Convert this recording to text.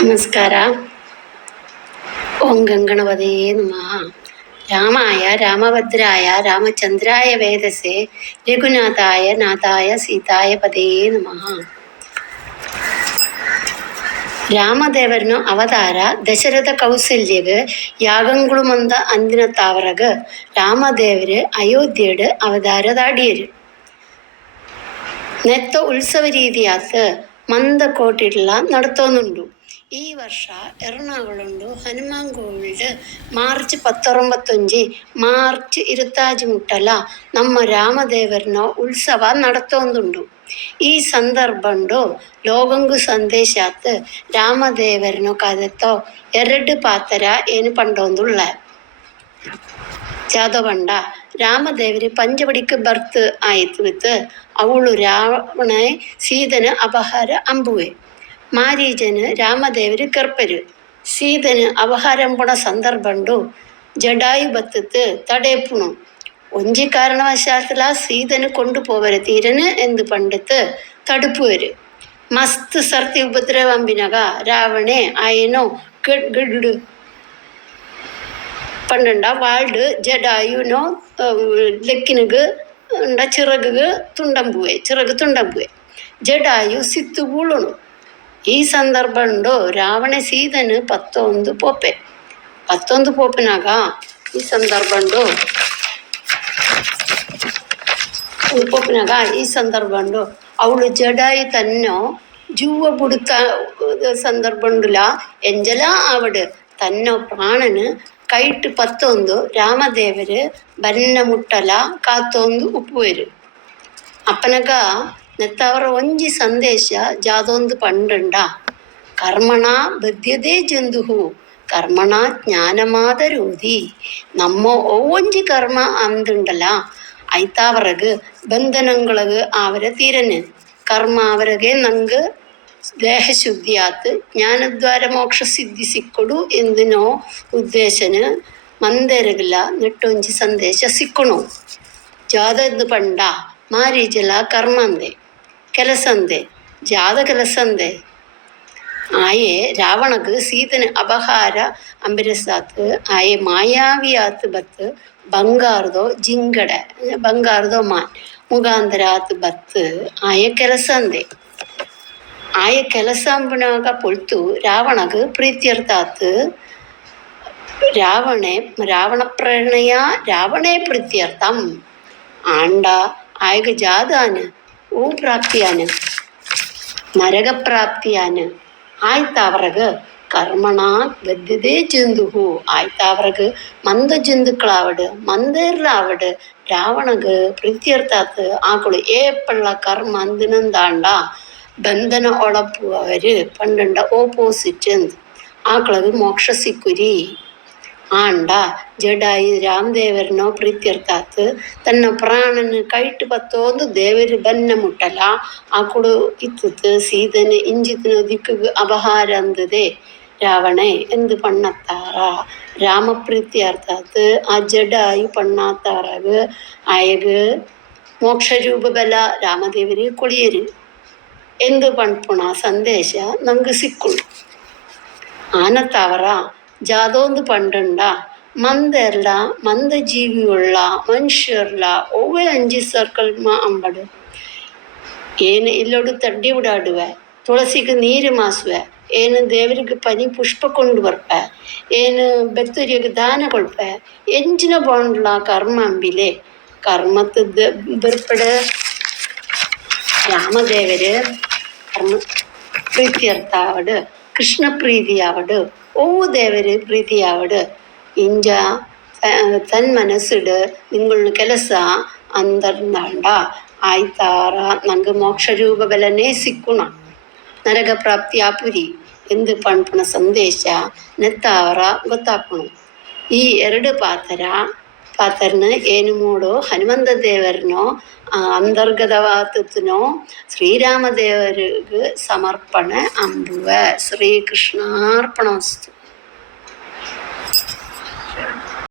ನಮಸ್ಕಾರ. ಓಂ ಗಂಗಣಪತಯೇ ನಮಃ. ರಾಮಾಯ ರಾಮಭದ್ರಾಯ ರಾಮಚಂದ್ರಾಯ ವೇದಸೆ ರಘುನಾಥಾಯ ನಾಥಾಯ ಸೀತಾಯ ಪದಯೇ ನಮಃ. ರಾಮದೇವರನು ಅವತಾರ ದಶರಥ ಕೌಸಲ್ಯಗೆ ಯಾಗಂಗಳು ಮಂದ ಅಂದಿನ ತಾವರಗ ರಾಮದೇವರು ಅಯೋಧ್ಯೆയുടെ അവതാരതാടിയര് നെത്ത ഉത്സവ രീതിയാത്ത് മന്ദക്കോട്ടിട്ടുള്ള നടത്തുന്നുണ്ട്. ഈ വർഷ എറണാകുളമുണ്ട് ഹനുമാൻ കോവിലിൽ മാർച്ച് 19 മാർച്ച് 25 മുട്ടല ನಮ್ಮ ರಾಮದೇವರನ ಉತ್ಸವ നടത്തുന്നുണ്ട്. ಈ ಸಂದರ್ಭಂಡು ಲೋಗಂಗು ಸಂದೇಶಾತ್ ರಾಮದೇವರನ ಕಥೆತೋ 2 ಪಾತ್ರ ಏನು ಪಂಡೊಂದುಳ್ಳ ಜಾದವಂಡ ರಾಮದೇವര് പഞ്ചവടിക്ക് ബർത്ത് ആയിത്ത് അവളു രാവണെ സീതന് അപഹാര ಅಂಬುವೆ ಮಾರೀಜന് ರಾಮದೇವര് ಕರ್ಪರು ಸೀതന് ಅಪಹಾರಂಪುಣ ಸಂದರ್ಭಂಡು ಜಡಾಯು ಬತ್ತത്ത് തടയപ്പുണു ഒഞ്ചി കാരണവശാലത്തില സീതന് കൊണ്ടുപോവര് തീരന് എന്ത് പണ്ടത്ത് തടുപ്പുവര് മസ്ത് സർത്തി ഉപദ്രവംബിനക രാവണെ ആയനോ ഗഡ് പണ്ടുണ്ട വാൾഡ് ജഡായുനോ ಲೆಕ್ಕಿನಗೆ ಚಿರಗಿಗೆ ಚಿರಗು ತುಂಡಂಬುವೆ ಜಡಾಯು ಸಿತ್ತು ಬೂಳುಣು. ಈ ಸಂದರ್ಭಂಡು ರಾವಣ ಸೀದನು 11 ಪೋಪಿನಾಗ ಈ ಸಂದರ್ಭಂಡು ಅವಳು ಜಡಾಯು ತನ್ನೋ ಜೂವ ಬುಡುತ್ತ ಸಂದರ್ಭಂಡುಲ ಎಂಜಲ ಆವಡು ತನ್ನೋ ಪ್ರಾಣನು ಕೈಟ್ 11 ರಾಮದೇವರು ಬನ್ನ ಮುಟ್ಟಲ ಕಾತೊಂದು ಉಪ್ಪುವೆರು ಅಪ್ಪನಗ ನೆತ್ತವರ ಒಂಜಿ ಸಂದೇಶ ಜಾದೊಂದು ಪಂಡುಂಡ ಕರ್ಮಣ ಬದ್ಯದೇ ಜಂದುಹು ಕರ್ಮಣ ಜ್ಞಾನಮಾದರೂದಿ ನಮ್ಮ ಒಂಜಿ ಕರ್ಮ ಅಂದುಂಡಲ ಐತಾವರಗು ಬಂಧನಗಳಿಗೆ ಆವರ ತೀರನು ಕರ್ಮ ಅವರಿಗೆ ನಂಗೆ ದೇಹಶುದ್ಧಿಯಾತ್ ಜ್ಞಾನದ್ವಾರ ಮೋಕ್ಷ ಸಿದ್ಧಿ ಸಿಕ್ಕುಡು ಎಂದಿನೋ ಉದ್ದೇಶನು ಮಂದೆರಗಲ ನೆಟ್ಟೊಂಜಿ ಸಂದೇಶ ಸಿಕ್ಕುಣು. ಜಾದದ್ದು ಪಂಡ ಮಾರೀಜಲ ಕರ್ಮಂದೆ ಕೆಲಸಂದೆ ಜಾದ ಕೆಲಸಂದೆ ಆಯೆ ರಾವಣಗ್ ಸೀತನ ಅಪಹಾರ ಅಂಬಿರಸಾತ್ ಆಯೆ ಮಾಯಾವಿಯಾತ್ ಬತ್ ಬಂಗಾರದೋ ಜಿಂಗಡ ಬಂಗಾರದೋ ಮಾನ್ ಮುಗಾಂಧರಾತ್ ಬತ್ ಆಯೆ ಕೆಲಸಂದೆ ಆಯ ಕೆಲಸ ಅಂಬುನಾಗ ಪೊಳ್ತು ರಾವಣಗ್ ಪ್ರೀತ್ಯರ್ಥಾತ್ ರಾವಣ ಪ್ರೇರಣೆಯ ರಾವಣೇ ಪ್ರೀತ್ಯರ್ಥಂ ಆಂಡ ಆಯ್ಗ ಜಾದಾನ್ ಓ ಪ್ರಾಪ್ತಿಯಾನ್ ನರಗ ಪ್ರಾಪ್ತಿಯಾನ್ ಆಯ್ತಾವ್ರಗ ಕರ್ಮಣ ಬದ್ಯದೇ ಜಂದುಹು ಆಯ್ತಾವ್ರಗ ಮಂದ ಜಂದುಕ್ಳಾವಡು ಮಂದೇರ್ಲಾವಡು ರಾವಣಗ್ ಪ್ರೀತ್ಯರ್ಥಾತ್ ಆಕಳು ಏಪಳ್ಳ ಕರ್ಮ ಅಂದಿನಂದಾಂಡ ಬಂಧನ ಒಳಪುವವರು ಪಂಡುಂಡ ಓಪೋಸಿಟ್ ಆಕಳಗೆ ಮೋಕ್ಷ ಸಿಕ್ಕುರಿ ಆಂಡ ಜಡಾಯಿ ರಾಮದೇವರನೋ ಪ್ರೀತ್ಯರ್ಥಾತ್ ತನ್ನ ಪ್ರಾಣನ ಕೈಟ್ 11 ದೇವರು ಬನ್ನ ಮುಟ್ಟಲ ಆಕಳು ಇತ್ತು ಸೀದನೆ ಇಂಜಿತನ ದಿಕ್ಕಿಗೆ ಅಪಹಾರ ಅಂದದೆ ರಾವಣೆ ಎಂದು ಪಣ್ಣತ್ತಾರ ರಾಮ ಪ್ರೀತ್ಯರ್ಥಾತ್ ಆ ಜಡಾಯು ಪಣ್ಣಾತಾರಾಗ ಆಯಗ ಮೋಕ್ಷ ರೂಪ ಬಲ ರಾಮದೇವರಿ ಕೊಳಿಯರು ಎಂದು ಪಣ್ಪುಣ ಸಂದೇಶ ನಂಗೆ ಸಿಕ್ಕುಳು. ಆನತಾವರ ಜಾದೊಂದು ಪಂಡುಂಡ ಮಂದೆರ್ಲ ಮಂದ ಜೀವಿಯುಳ್ಳ ಮನುಷ್ಯರ್ಲ ಒವ್ವೆ ಅಂಜಿ ಸರ್ಕಲ್ ಅಂಬಡು ಏನು ಇಲ್ಲೊಡು ತಡ್ಡಿ ಬಿಡಾಡುವೆ ತುಳಸಿಗೆ ನೀರು ಮಾಸುವೆ ಏನು ದೇವರಿಗೆ ಪನಿ ಪುಷ್ಪ ಕೊಂಡು ಬರ್ಪೆ ಏನು ಬೆತ್ತೂರಿಗೆ ದಾನ ಕೊಡ್ಪೆ ಎಂಚಿನ ಬಾಂಡ್ಲ ಕರ್ಮ ಅಂಬಿಲೆ ಕರ್ಮದ ಬರ್ಪಡ രാമദേവര് പ്രീത്യർത്ഥാവട് കൃഷ്ണ പ്രീതിയാവട് ഓ ദേവര് ಪ್ರೀತಿಯಾವಡು ಇಂಜ ತನ್ನ ಮನಸ್ಸಿಡು ನಿಂಗಳ ಕೆಲಸ ಅಂದರ್ನಾಂಡ ಆಯ್ತಾರ ನಂಗೆ ಮೋಕ್ಷ ರೂಪ ಬಲನೇ ಸಿಕ್ಕುಣ ನರಗ ಪ್ರಾಪ್ತಿ ಆಪುರಿ ಎಂದು ಪಣ್ಪುಣ ಸಂದೇಶ ನೆತ್ತಾವರ ಗೊತ್ತಾಪುಣು. ಈ 2 ಪಾತ್ರನ ಏನು ಮೂಡು ಹನುಮಂತ ದೇವರನೋ ಅಂತರ್ಗತವಾತನೋ ಶ್ರೀರಾಮದೇವರಿಗೆ ಸಮರ್ಪಣೆ ಅಂಬುವ. ಶ್ರೀಕೃಷ್ಣಾರ್ಪಣಮಸ್ತು.